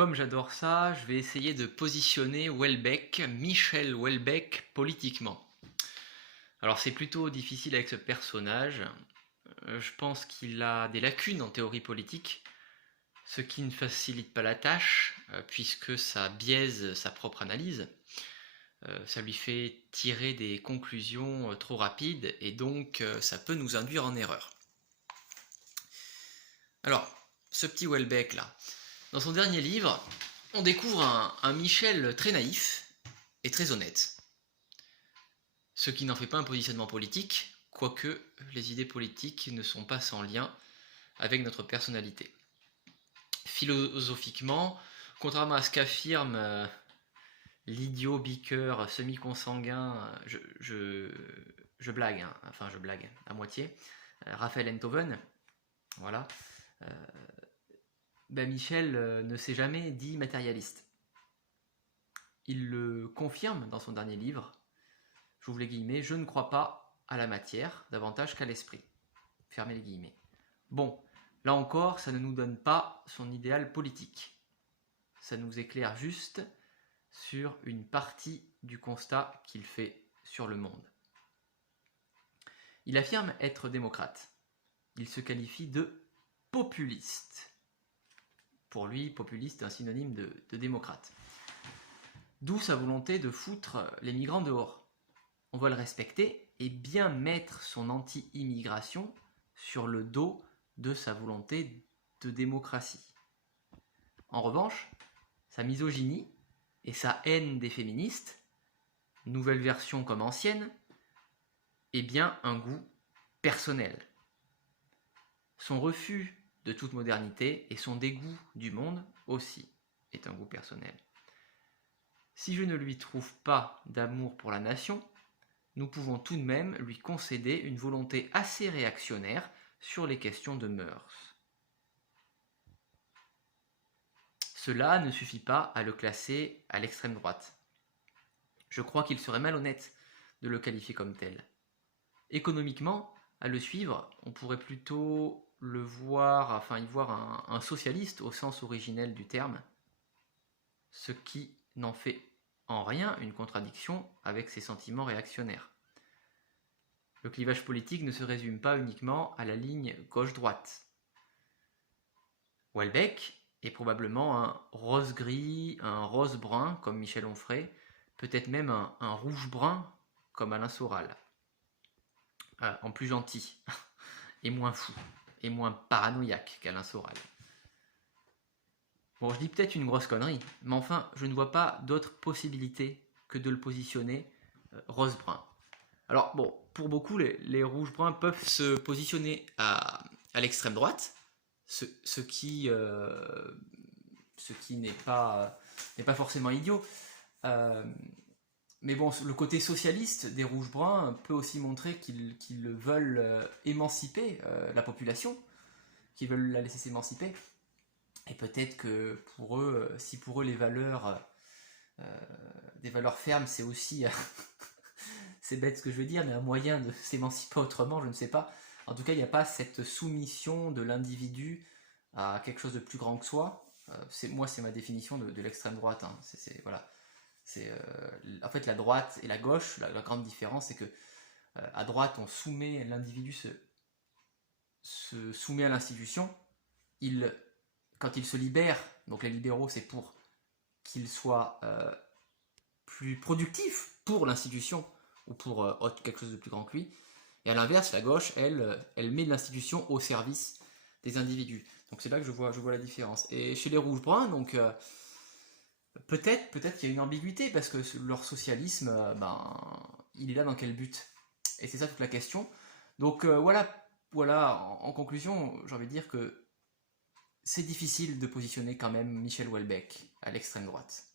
comme j'adore ça, je vais essayer de positionner Houellebecq, Michel Houellebecq, politiquement. Alors c'est plutôt difficile avec ce personnage. Je pense qu'il a des lacunes en théorie politique, ce qui ne facilite pas la tâche, puisque ça biaise sa propre analyse. Ça lui fait tirer des conclusions trop rapides, et donc ça peut nous induire en erreur. Alors, ce petit Houellebecq là, dans son dernier livre, on découvre un Michel très naïf et très honnête. Ce qui n'en fait pas un positionnement politique, quoique les idées politiques ne sont pas sans lien avec notre personnalité. Philosophiquement, contrairement à ce qu'affirme l'idiot biqueur semi-consanguin, je blague, hein, enfin je blague à moitié, Raphaël Enthoven, voilà, Michel ne s'est jamais dit matérialiste. Il le confirme dans son dernier livre, j'ouvre les guillemets, je ne crois pas à la matière davantage qu'à l'esprit. Fermez les guillemets. Bon, là encore, ça ne nous donne pas son idéal politique. Ça nous éclaire juste sur une partie du constat qu'il fait sur le monde. Il affirme être démocrate. Il se qualifie de populiste. Pour lui, populiste est un synonyme de démocrate. D'où sa volonté de foutre les migrants dehors. On va le respecter et bien mettre son anti-immigration sur le dos de sa volonté de démocratie. En revanche, sa misogynie et sa haine des féministes, nouvelle version comme ancienne, est bien un goût personnel. Son refus de toute modernité et son dégoût du monde aussi est un goût personnel. Si je ne lui trouve pas d'amour pour la nation, nous pouvons tout de même lui concéder une volonté assez réactionnaire sur les questions de mœurs. Cela ne suffit pas à le classer à l'extrême droite. Je crois qu'il serait malhonnête de le qualifier comme tel. Économiquement, à le suivre, on pourrait plutôt y voir un socialiste au sens originel du terme, ce qui n'en fait en rien une contradiction avec ses sentiments réactionnaires. Le clivage politique ne se résume pas uniquement à la ligne gauche-droite. Houellebecq est probablement un rose-gris, un rose-brun comme Michel Onfray, peut-être même un rouge-brun comme Alain Soral. En plus gentil, et moins fou, et moins paranoïaque qu'Alain Soral. Bon, je dis peut-être une grosse connerie, mais enfin, je ne vois pas d'autre possibilité que de le positionner rose-brun. Alors, bon, pour beaucoup, les rouges-bruns peuvent se positionner à l'extrême droite, ce qui n'est pas forcément idiot. Mais bon, le côté socialiste des rouges-bruns peut aussi montrer qu'ils veulent émanciper la population, qu'ils veulent la laisser s'émanciper. Et peut-être que pour eux, si pour eux les valeurs, des valeurs fermes, c'est aussi, c'est bête ce que je veux dire, mais un moyen de s'émanciper autrement, je ne sais pas. En tout cas, il n'y a pas cette soumission de l'individu à quelque chose de plus grand que soi. Moi, c'est ma définition de l'extrême droite. Hein. Voilà. En fait, la droite et la gauche, la grande différence, c'est que à droite, on soumet l'individu, se soumet à l'institution. Quand il se libère, donc les libéraux, c'est pour qu'il soit plus productif pour l'institution ou pour quelque chose de plus grand que lui. Et à l'inverse, la gauche, elle met l'institution au service des individus. Donc c'est là que je vois la différence. Et chez les rouges-bruns, donc peut-être qu'il y a une ambiguïté parce que leur socialisme, il est là dans quel but? Et c'est ça toute la question. Donc voilà, en conclusion, j'ai envie de dire que c'est difficile de positionner quand même Michel Houellebecq à l'extrême droite.